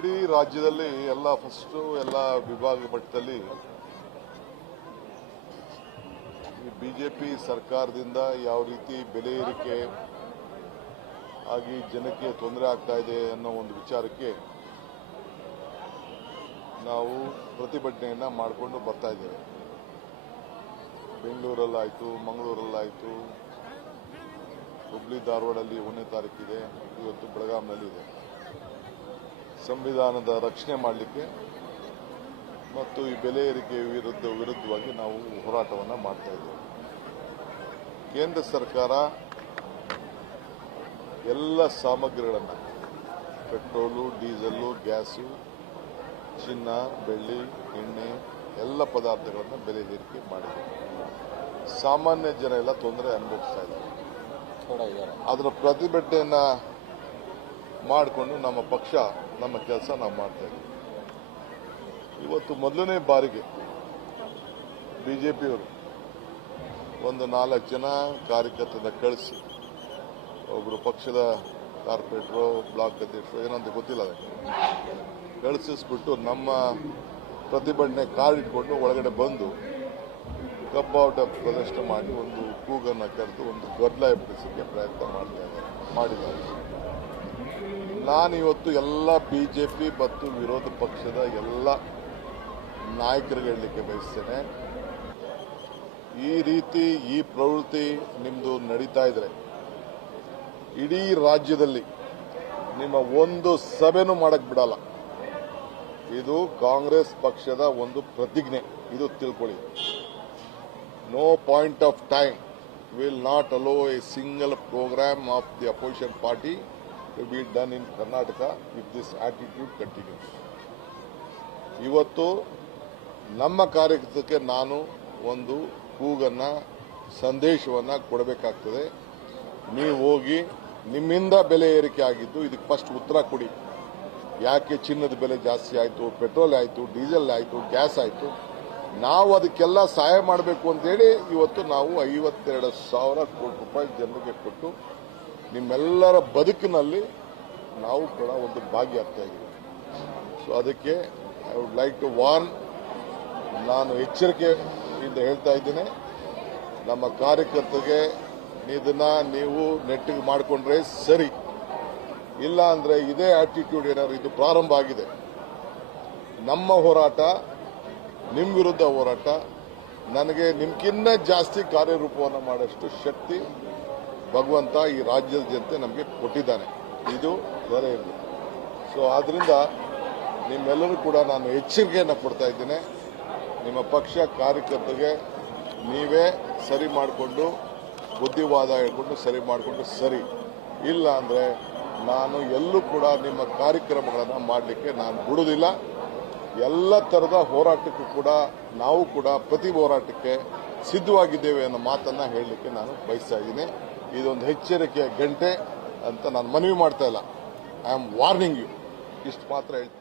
ಇಡೀ ರಾಜ್ಯದಲ್ಲಿ ಎಲ್ಲ ಫಸ್ಟು ಎಲ್ಲ ವಿಭಾಗ ಮಟ್ಟದಲ್ಲಿ ಈ ಬಿಜೆಪಿ ಸರ್ಕಾರದಿಂದ ಯಾವ ರೀತಿ ಬೆಲೆ ಏರಿಕೆ ಆಗಿ ಜನಕ್ಕೆ ತೊಂದರೆ ಆಗ್ತಾ ಇದೆ ಅನ್ನೋ ಒಂದು ವಿಚಾರಕ್ಕೆ ನಾವು ಪ್ರತಿಭಟನೆಯನ್ನು ಮಾಡಿಕೊಂಡು ಬರ್ತಾ ಇದ್ದೇವೆ ಬೆಂಗಳೂರಲ್ಲಾಯಿತು ಮಂಗಳೂರಲ್ಲಾಯಿತು ಹುಬ್ಳಿ ಧಾರವಾಡಲ್ಲಿ ಒಂದನೇ ತಾರೀಕಿದೆ ಇವತ್ತು ಬೆಳಗಾಂನಲ್ಲಿ ಇದೆ ಸಂವಿಧಾನದ ರಕ್ಷಣೆ ಮಾಡಲಿಕ್ಕೆ ಮತ್ತು ಈ ಬೆಲೆ ಏರಿಕೆ ವಿರುದ್ಧ ವಿರುದ್ಧವಾಗಿ ನಾವು ಹೋರಾಟವನ್ನು ಮಾಡ್ತಾ ಇದ್ದೇವೆ ಕೇಂದ್ರ ಸರ್ಕಾರ ಎಲ್ಲ ಸಾಮಗ್ರಿಗಳನ್ನು ಪೆಟ್ರೋಲು ಡೀಸೆಲ್ಲು ಗ್ಯಾಸು ಚಿನ್ನ ಬೆಳ್ಳಿ ಎಣ್ಣೆ ಎಲ್ಲ ಪದಾರ್ಥಗಳನ್ನು ಬೆಲೆ ಏರಿಕೆ ಮಾಡಿದೆ ಸಾಮಾನ್ಯ ಜನ ಎಲ್ಲ ತೊಂದರೆ ಅನುಭವಿಸ್ತಾ ಇದ್ದಾರೆ ಅದರ ಪ್ರತಿಭಟನೆಯನ್ನು ಮಾಡಿಕೊಂಡು ನಮ್ಮ ಪಕ್ಷ ನಮ್ಮ ಕೆಲಸ ನಾವು ಮಾಡ್ತಾ ಇದ್ದೀವಿ ಇವತ್ತು ಮೊದಲನೇ ಬಾರಿಗೆ ಬಿ ಜೆ ಪಿಯವರು ಒಂದು ನಾಲ್ಕು ಜನ ಕಾರ್ಯಕರ್ತರನ್ನ ಕಳಿಸಿ ಒಬ್ಬರು ಪಕ್ಷದ ಕಾರ್ಪೊರೇಟ್ರು ಬ್ಲಾಕ್ ಅಧ್ಯಕ್ಷರು ಏನಂತ ಗೊತ್ತಿಲ್ಲ ಅದಕ್ಕೆ ಕಳಿಸಿಸ್ಬಿಟ್ಟು ನಮ್ಮ ಪ್ರತಿಭಟನೆ ಕಾರ್ಡ್ ಇಟ್ಕೊಂಡು ಒಳಗಡೆ ಬಂದು ಕಬ್ಬಾಟ ಪ್ರದರ್ಶನ ಮಾಡಿ ಒಂದು ಕೂಗನ್ನು ಕರೆದು ಒಂದು ಬದಲಾಯಿಸಲಿಕ್ಕೆ ಪ್ರಯತ್ನ ಮಾಡ್ತಾ ಇದ್ದಾರೆ ಮಾಡಿದ್ದಾರೆ ನಾನಿವತ್ತು ಎಲ್ಲ ಬಿ ಜೆ ಪಿ ಮತ್ತು ವಿರೋಧ ಪಕ್ಷದ ಎಲ್ಲ ನಾಯಕರಿಗೆ ಹೇಳಲಿಕ್ಕೆ ಬಯಸ್ತೇನೆ ಈ ರೀತಿ ಈ ಪ್ರವೃತ್ತಿ ನಿಮ್ಮದು ನಡೀತಾ ಇದ್ರೆ ಇಡೀ ರಾಜ್ಯದಲ್ಲಿ ನಿಮ್ಮ ಒಂದು ಸಭೆನೂ ಮಾಡಕ್ಕೆ ಬಿಡಲ್ಲ ಇದು ಕಾಂಗ್ರೆಸ್ ಪಕ್ಷದ ಒಂದು ಪ್ರತಿಜ್ಞೆ ಇದು ತಿಳ್ಕೊಳ್ಳಿ no point of time will not allow a single programme of the opposition party be done in Karnataka with this attitude continues ಇವತ್ತು ನಮ್ಮ ಕಾರ್ಯಕರ್ತಕ್ಕೆ ನಾನು ಒಂದು ಕೂಗನ್ನು ಸಂದೇಶವನ್ನು ಕೊಡಬೇಕಾಗ್ತದೆ ನೀವು ಹೋಗಿ ನಿಮ್ಮಿಂದ ಬೆಲೆ ಏರಿಕೆ ಆಗಿದ್ದು ಇದಕ್ಕೆ ಫಸ್ಟ್ ಉತ್ತರ ಕೊಡಿ ಯಾಕೆ ಚಿನ್ನದ ಬೆಲೆ ಜಾಸ್ತಿ ಆಯಿತು ಪೆಟ್ರೋಲ್ ಆಯಿತು ಡೀಸೆಲ್ ಆಯಿತು ಗ್ಯಾಸ್ ಆಯಿತು ನಾವು ಅದಕ್ಕೆಲ್ಲ ಸಹಾಯ ಮಾಡಬೇಕು ಅಂತೇಳಿ ಇವತ್ತು ನಾವು ಐವತ್ತೆರಡು ಸಾವಿರ ಕೋಟಿ ರೂಪಾಯಿ ಜನರಿಗೆ ಕೊಟ್ಟು ನಿಮ್ಮೆಲ್ಲರ ಬದುಕಿನಲ್ಲಿ ನಾವು ಕೂಡ ಒಂದು ಭಾಗಿಯಾಗ್ತಾ ಇದ್ದೀವಿ ಸೊ ಅದಕ್ಕೆ I would like to warn ನಾನು ಎಚ್ಚರಿಕೆಯಿಂದ ಹೇಳ್ತಾ ಇದ್ದೇನೆ ನಮ್ಮ ಕಾರ್ಯಕರ್ತರಿಗೆ ಇದನ್ನ ನೀವು ನೆಟ್ಟಿಗೆ ಮಾಡಿಕೊಂಡ್ರೆ ಸರಿ ಇಲ್ಲ ಅಂದ್ರೆ ಇದೇ ಆಟಿಟ್ಯೂಡ್ ಏನಾದ್ರು ಇದು ಪ್ರಾರಂಭ ಆಗಿದೆ ನಮ್ಮ ಹೋರಾಟ ನಿಮ್ಮ ವಿರುದ್ಧ ಹೋರಾಟ ನನಗೆ ನಿಮ್ಗಿನ್ನ ಜಾಸ್ತಿ ಕಾರ್ಯರೂಪವನ್ನು ಮಾಡೋಷ್ಟು ಶಕ್ತಿ ಭಗವಂತ ಈ ರಾಜ್ಯದ ಜನತೆ ನಮಗೆ ಕೊಟ್ಟಿದ್ದಾನೆ ಇದು ಬೇರೆ ಇರಲಿ ಸೊ ಆದ್ದರಿಂದ ನಿಮ್ಮೆಲ್ಲರೂ ಕೂಡ ನಾನು ಎಚ್ಚರಿಕೆಯನ್ನು ಕೊಡ್ತಾ ಇದ್ದೇನೆ ನಿಮ್ಮ ಪಕ್ಷ ಕಾರ್ಯಕರ್ತರಿಗೆ ನೀವೇ ಸರಿ ಮಾಡಿಕೊಂಡು ಬುದ್ಧಿವಾದ ಹೇಳ್ಕೊಂಡು ಸರಿ ಮಾಡಿಕೊಂಡು ಸರಿ ಇಲ್ಲ ಅಂದರೆ ನಾನು ಎಲ್ಲೂ ಕೂಡ ನಿಮ್ಮ ಕಾರ್ಯಕ್ರಮಗಳನ್ನು ಮಾಡಲಿಕ್ಕೆ ನಾನು ಬಿಡುವುದಿಲ್ಲ ಎಲ್ಲ ಥರದ ಹೋರಾಟಕ್ಕೂ ಕೂಡ ನಾವು ಕೂಡ ಪ್ರತಿ ಹೋರಾಟಕ್ಕೆ ಸಿದ್ಧವಾಗಿದ್ದೇವೆ ಅನ್ನೋ ಮಾತನ್ನು ಹೇಳಲಿಕ್ಕೆ ನಾನು ಬಯಸ್ತಾ ಇದ್ದೀನಿ ಇದೊಂದು ಎಚ್ಚರಿಕೆಯ ಗಂಟೆ ಅಂತ ನಾನು ಮನವಿ ಮಾಡ್ತಾ ಇಲ್ಲ ಐ ಆಮ್ ವಾರ್ನಿಂಗ್ ಯು ಇಷ್ಟು ಮಾತ್ರ ಹೇಳ್ತೀನಿ